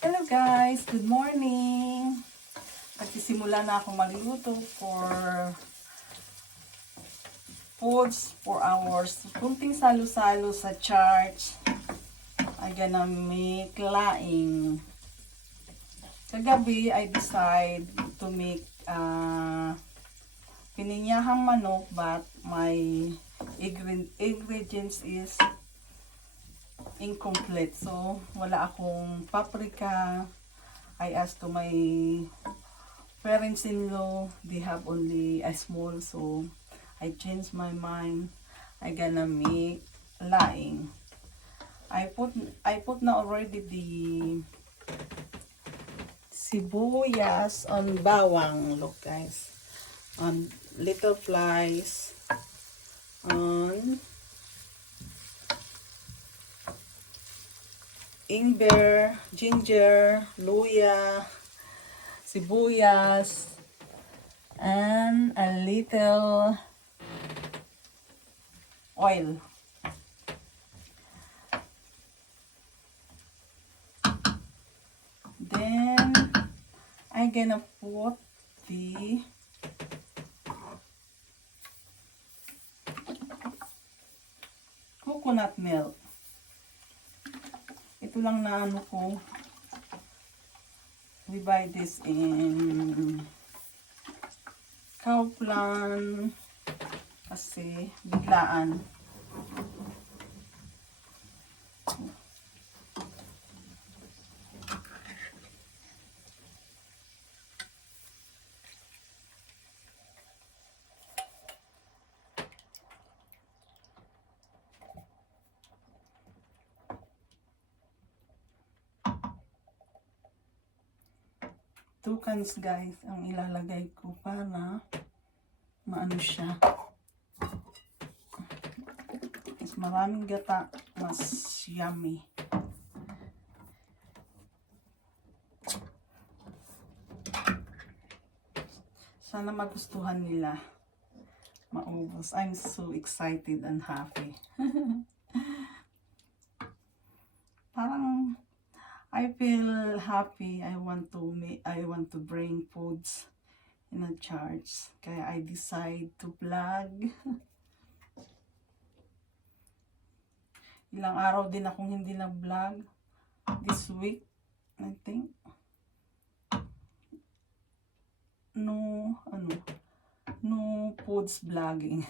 Hello guys, good morning. Nagsisimula na akong magluto for foods for hours. Kunting salo-salo sa church. I'm gonna make laing. Kagabi, I decide to make pininyahang manok, but my ingredients is incomplete. So, wala akong paprika. I asked to my parents-in-law, they have only a small, so I changed my mind. I gonna make laing. I put na already the sibuyas on bawang. Look guys, on little flies, on ingber, ginger, luya, sibuyas, and a little oil. Then I'm gonna put the coconut milk. Ito lang na ano ko. We buy this in Kauplan kasi biglaan. Two cans guys ang ilalagay ko para maano siya. Mas maraming gata, mas yummy. Sana magustuhan nila. Maubos. I'm so excited and happy. Parang I feel happy. I want to bring foods in a church. Kaya I decide to vlog. Ilang araw din akong hindi nag-vlog. This week, I think. No foods vlogging.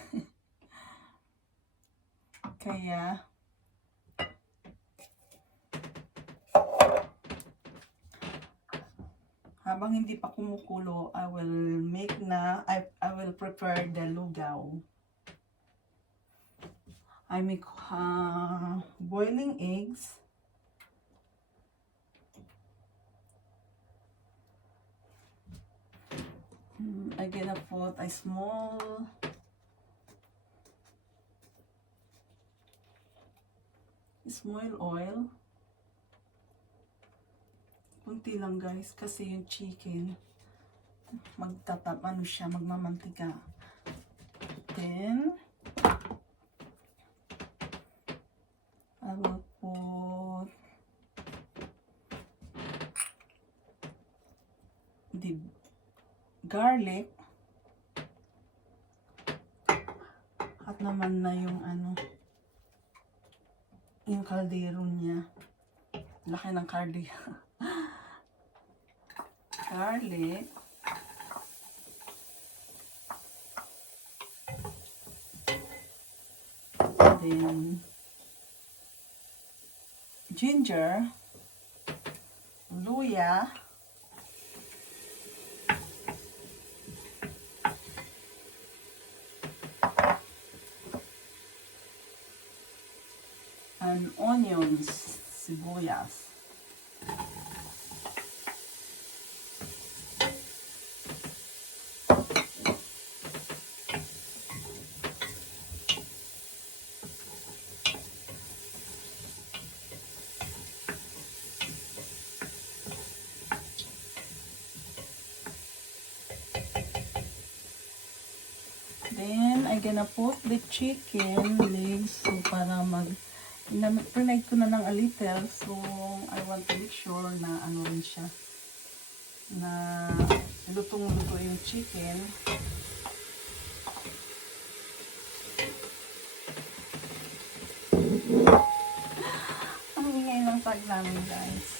Kaya habang hindi pa kumukulo, I will prepare the lugaw. I make boiling eggs. I gonna put a small oil. Kunti lang guys, kasi yung chicken magmamantika. Then I will put the garlic at naman na yung yung kaldero niya. Laki ng kaldero. Garlic, then ginger, luya, and onions, sibuyas. Then, I'm gonna put the chicken legs so para Pinag ko na ng a little, so I want to make sure na ano rin siya, na lutong-luto yung chicken. Ang ingay ng tag namin, guys.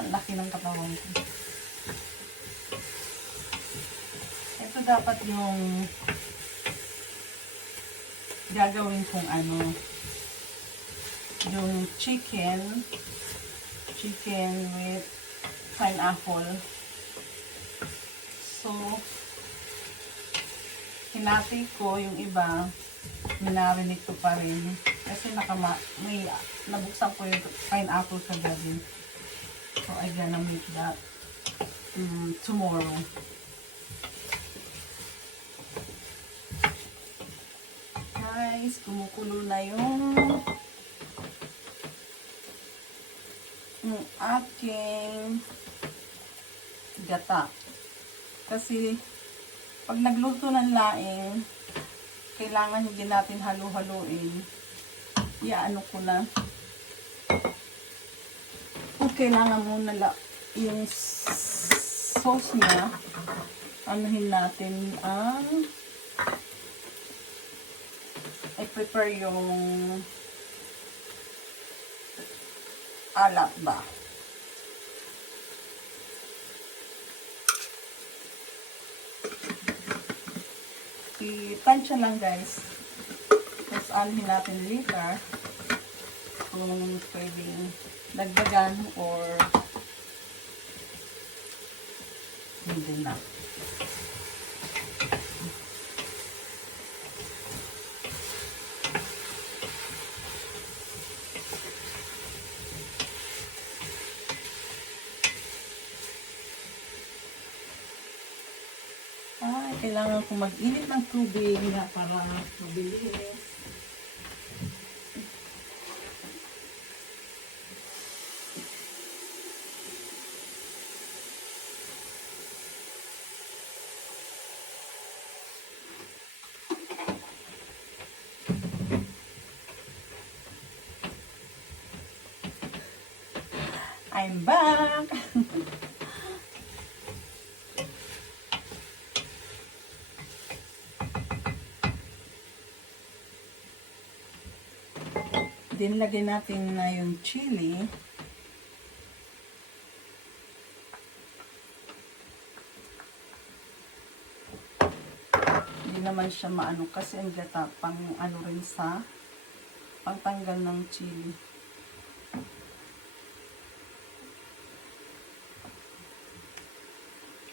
Ang laki ng katawan ko. Ito dapat yung gagawin kong ano, yung chicken with pineapple. So, hinati ko yung iba, minarinig ko pa rin. Kasi nabuksan ko yung pineapple kagabi. So, I'm gonna make that tomorrow. Guys, kumukulo na yung aking gata. Kasi, pag nagluto ng laing, kailangan hindi natin halu-haluin. Iaano ko na. Kung kailangan muna yung sauce niya, anuhin natin ang i-prepare yung alat ba. I-tansya lang, guys. Tapos anuhin natin later kung pwedeng dagdagan or hindi na. Kailangan ko mag-init ng tubig na para mabilis. I'm back! Then, lagyan natin na yung chili. Hindi naman siya maano kasi ang gata pang ano rin sa pangtanggal ng chili.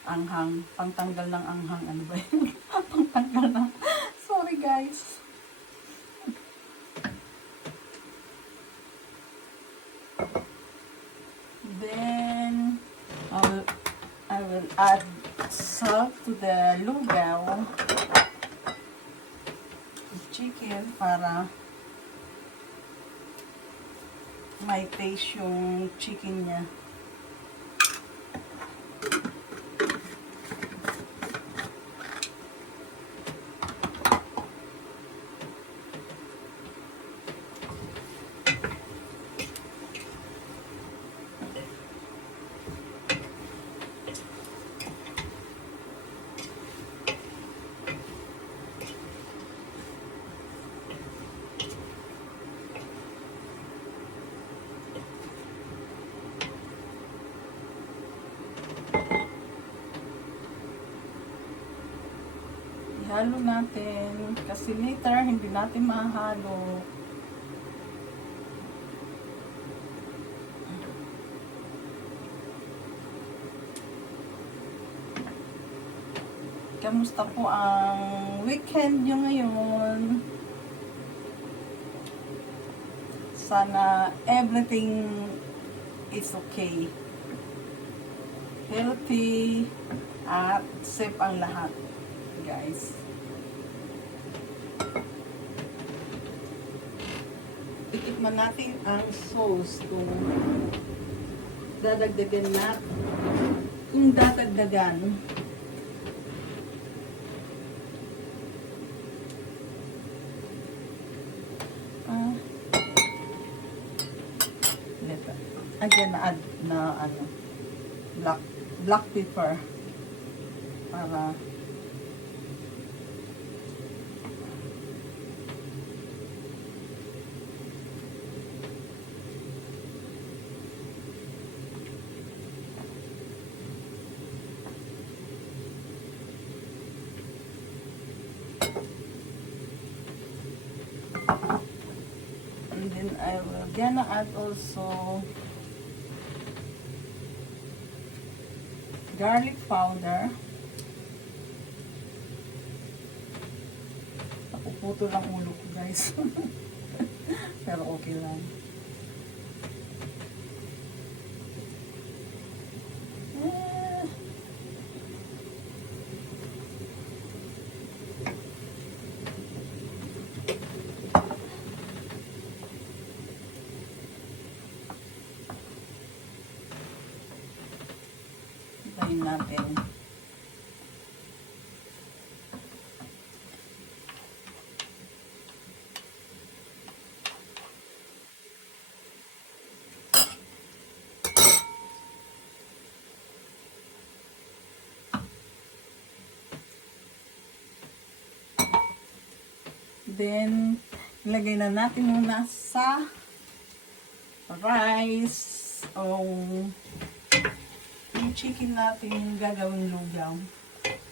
Anghang. Pangtanggal ng anghang. Ano ba yun? Pangtanggal ng... Sorry, guys. Then, I will add salt to the lugaw chicken para may taste yung chicken niya. Ihalo natin kasi later hindi natin mahalo. Kamusta po ang weekend nyo ngayon? Sana everything is okay. Healthy at safe ang lahat, guys. Itikman natin ang sauce kung dadagdagan na. Kung dadagdagan. Again, na add na ano, black pepper para and then I will gonna add also garlic powder. Napuputo lang ulo ko, guys. Pero okay lang. Tayin natin. Then, ilagay na natin muna sa rice o yung chicken natin gagawing lugaw.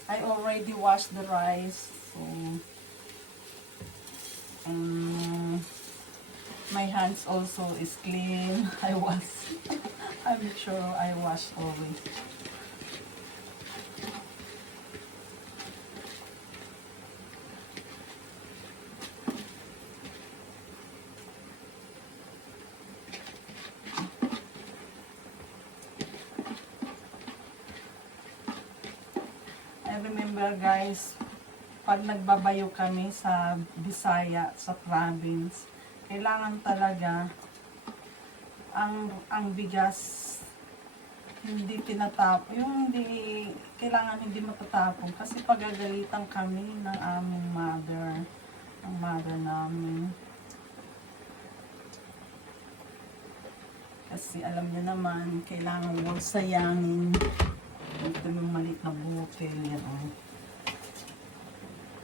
I already washed the rice. So, my hands also is clean. I'm sure I washed always. I remember, guys, pag nagbabayo kami sa Bisaya, sa province, kailangan talaga ang bigas hindi tinatapon, yung kailangan hindi matatapon kasi pagagalitan kami ng aming mother, ang mother namin. Kasi alam niyo naman, kailangan huwag sayangin. Ito yung maliit na butil yan, oh.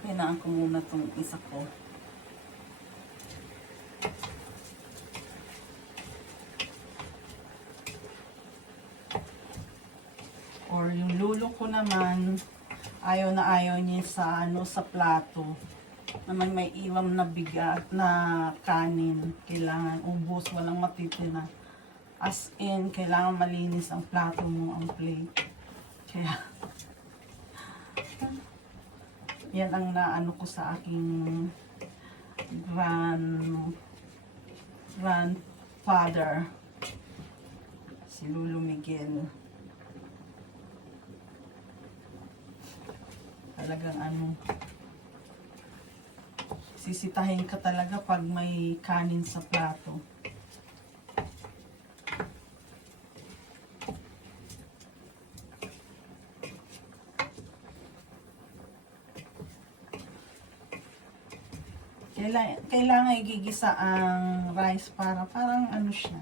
Hinaan ko muna itong isa ko. Or yung lulo ko naman, ayaw na ayaw niya sa sa plato. Naman may iwang na bigat na kanin. Kailangan ubos, walang matitira. As in, kailangan malinis ang plato mo, ang plate. Kaya, yan ang naano ko sa aking grandfather, si Lolo Miguel. Talagang sisitahin ka talaga pag may kanin sa plato. Kailangan igigisa ang rice para parang siya.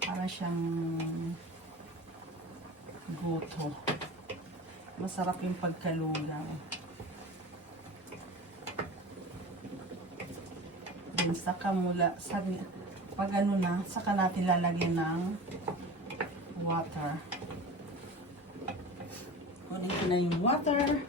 Para siyang goto. Masarap yung pagkalugaw. Then saka pag na, saka natin lalagyan ng water. Kunin ko na yung water.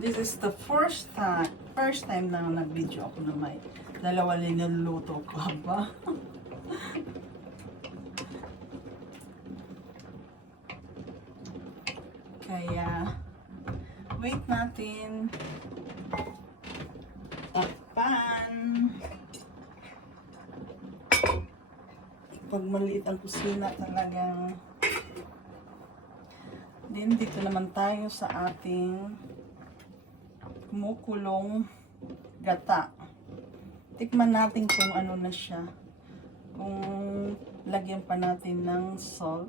This is the first time na nag-video ako na may dalawa lang niluluto ko, ba? Kaya, wait natin. Takpan. pag maliit ang kusina talagang. Then dito naman tayo sa ating kumukulong gata. Tikman natin kung ano na siya. Kung lagyan pa natin ng salt.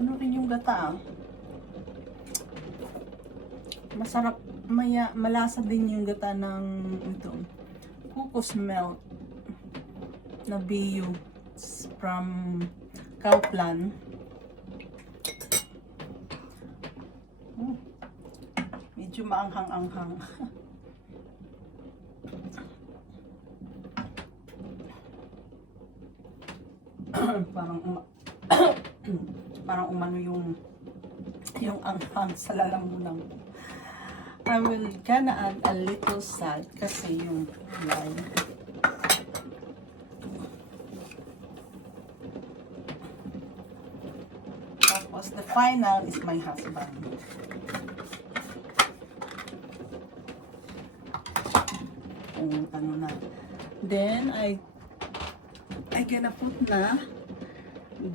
Ano rin yung gata? Masarap, malasa din yung gata ng ito. Cocos milk na bio from Kauplan. Medyo maanghang-anghang. parang umano yung anghang sa lalamunan ko. I will gonna add a little salt kasi yung lime. Tapos the final is my husband. Kung ano na. Then I gonna put na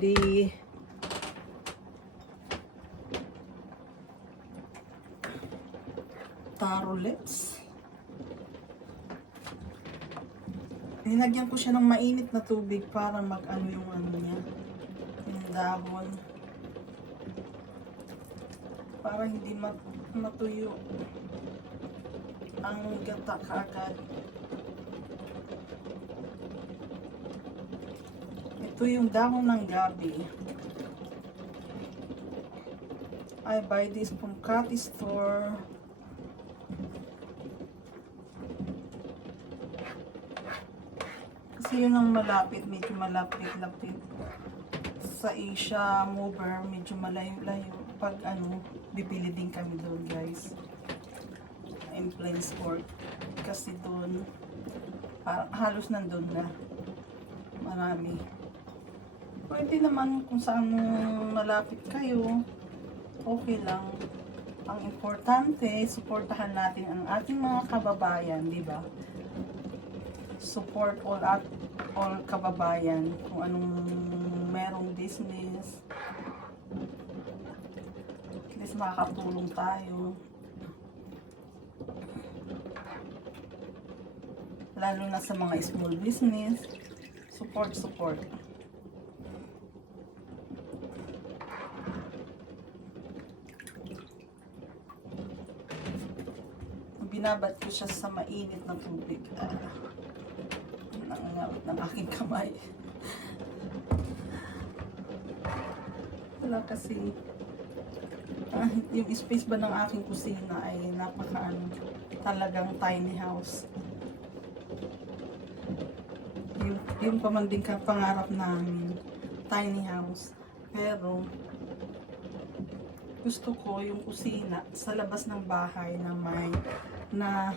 the taro lips. Nilagyan ko siya ng mainit na tubig para mag-ano yung ano niya, yung dahon. Para hindi matuyo ang gata kaagad. Ito yung dahon ng gabi. I buy this from Cathy store. Kasi yun ang malapit, medyo malapit-lapit. Sa Asia Mover, medyo malayo-layo. Pag ano, bibili din kami doon, guys. In Plains Court. Kasi doon, halos nandun na. Marami. Pwede naman kung saan malapit kayo. Okay lang. Ang importante, suportahan natin ang ating mga kababayan, di ba? Support all kababayan kung anong merong business. At least makakatulong tayo. Lalo na sa mga small business. Support. Binabad ko siya sa mainit na tubig. Nangangamit ng aking kamay. Wala kasi yung space ba ng aking kusina ay talagang tiny house. Yung pamanding pangarap namin, tiny house. Pero gusto ko yung kusina sa labas ng bahay na may na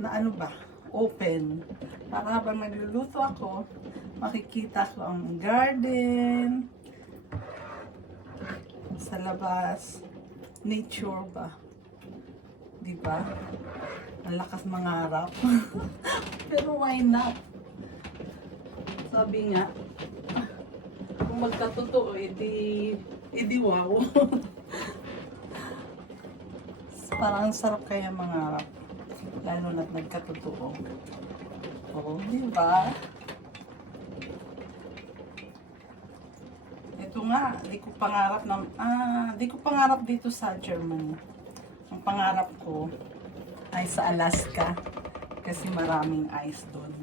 ano ba, open. Para habang nagluluto ako, makikita ko ang garden sa labas. Nature ba? Di ba? Ang lakas mangarap. Pero why not? Sabi nga, kung magkatotoo, edi wow. Parang sarap kaya mangarap. Lalo na't nagkatotoo. Oo, di ba? Ito nga, di ko pangarap dito sa Germany. Ang pangarap ko ay sa Alaska kasi maraming ice doon.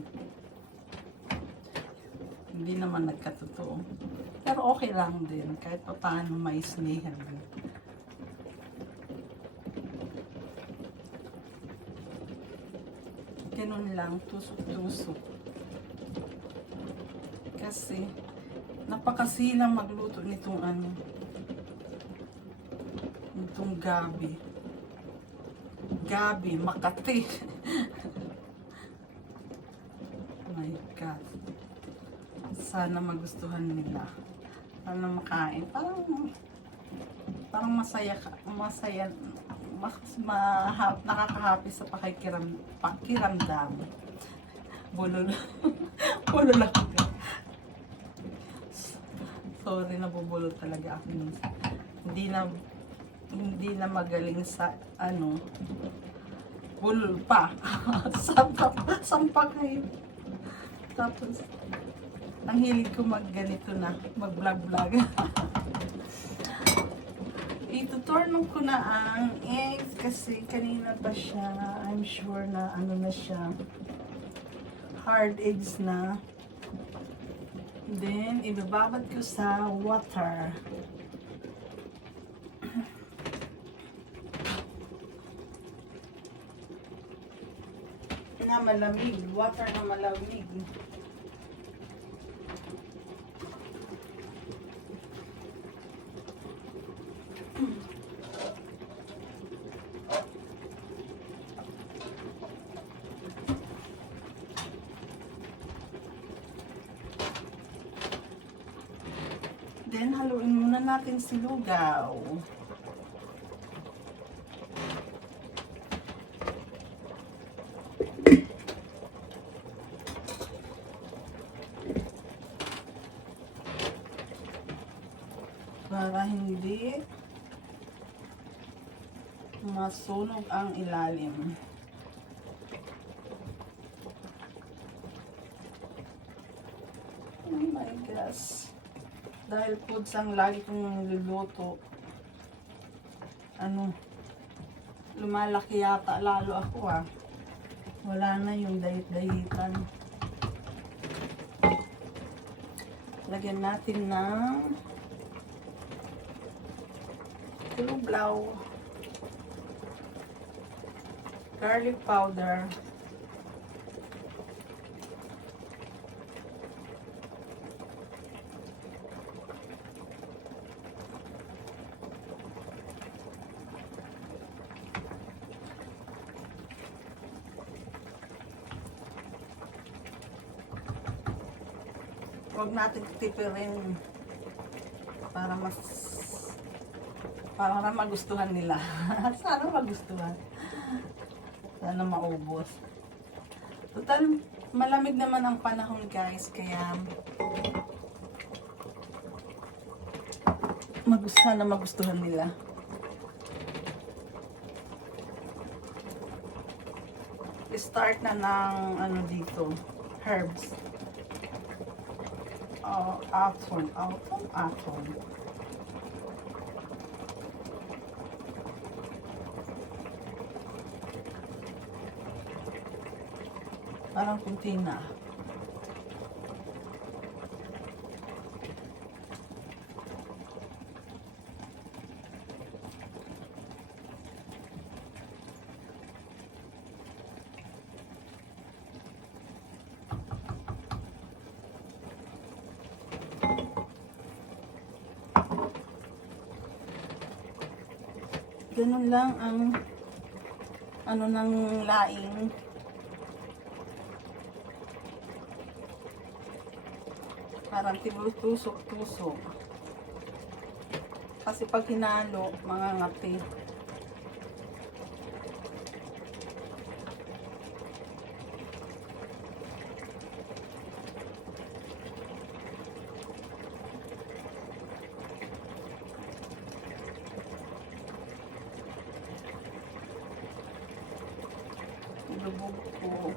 Hindi naman nagkatotoo. Pero okay lang din kahit pa paano may snehan din. Ganun lang, tusok-tusok. Kasi napakasilang magluto nitong nitong gabi. Gabi, Makati. Oh my God. Sana magustuhan nila. Sana makain. Parang nakakahappy sa pakiramdam. Bulol. Bulol ako. Sorry, nabubulol talaga ako minsan. Hindi na magaling sa ano. Bulol pa. Sampak kayo. Tapos, ang hilig ko magganito na, mag-vlog-vlog. Ituturn ko na ang eggs kasi kanina pa siya. I'm sure na ano na siya. Hard eggs na. Then, ibababad ko sa water. Na malamig. Water na malamig. Then, haluin muna natin si lugaw. Para hindi masunog ang ilalim. Oh my gosh. Dahil foods ang lagi kong niluluto, lumalaki yata lalo ako Wala na yung dayit-dayitan. Lagyan natin ng kulublaw, garlic powder, huwag natin tipirin para magustuhan nila. Sana magustuhan. Sana maubos. Total, malamig naman ang panahon guys, kaya sana magustuhan nila. Start na ng dito, herbs. Aton. Parang kunti na. Ganun lang ang ng laing. Parang tusok-tusok. Kasi pag hinalo, mga ngati. Ilubog ko.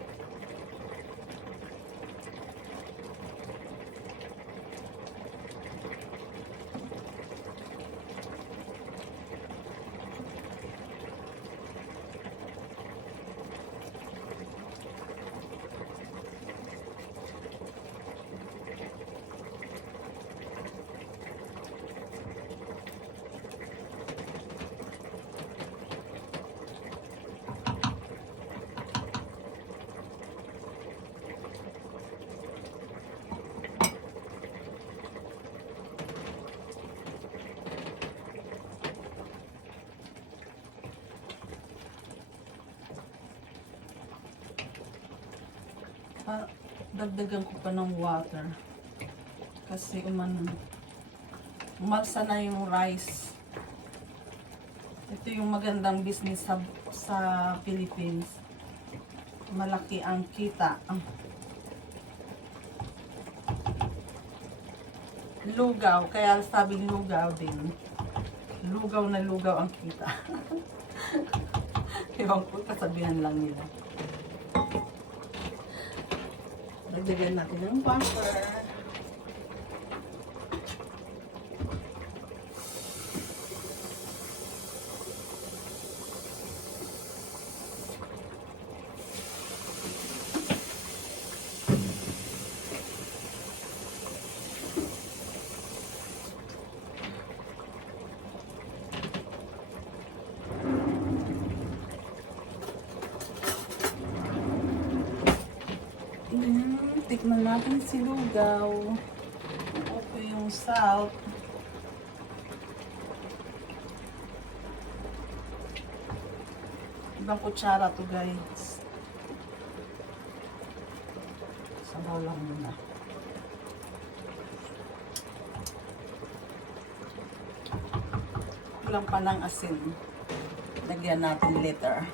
Dagdagan ko pa ng water kasi umalsa na yung rice. Ito yung magandang business sa Philippines. Malaki ang kita. Lugaw, kaya sabing lugaw din. Lugaw na lugaw ang kita. Ewan ko, kasabihan lang nila. Dagdagan natin ng bumper. Tikman natin si lugaw. Okay yung salt. Ibang kutsara to guys. Sabaw lang muna. Kulang pa ng asin. Lagyan natin later.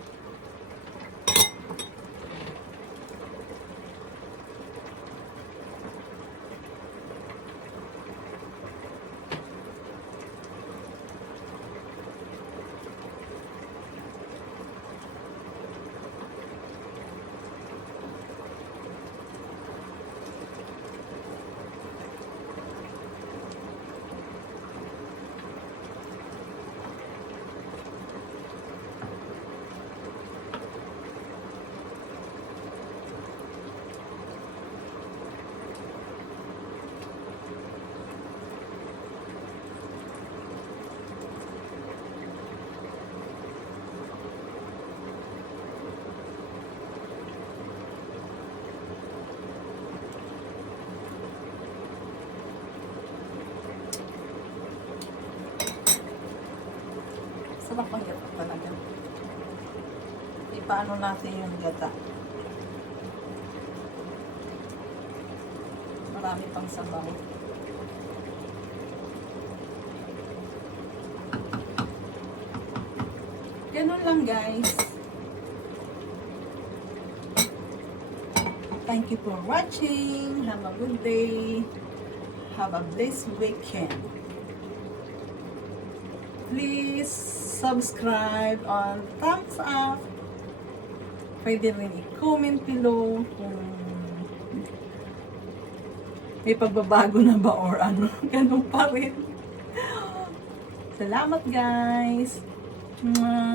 Sarap ang gata talaga. Ipaano natin yung gata. Marami pang sabaw. Ganun lang guys. Thank you for watching. Have a good day. Have a blessed weekend. Please subscribe on thumbs up. Pwede rin i-comment below kung may pagbabago na ba or ano. Ganun pa rin. Salamat guys. Mwah.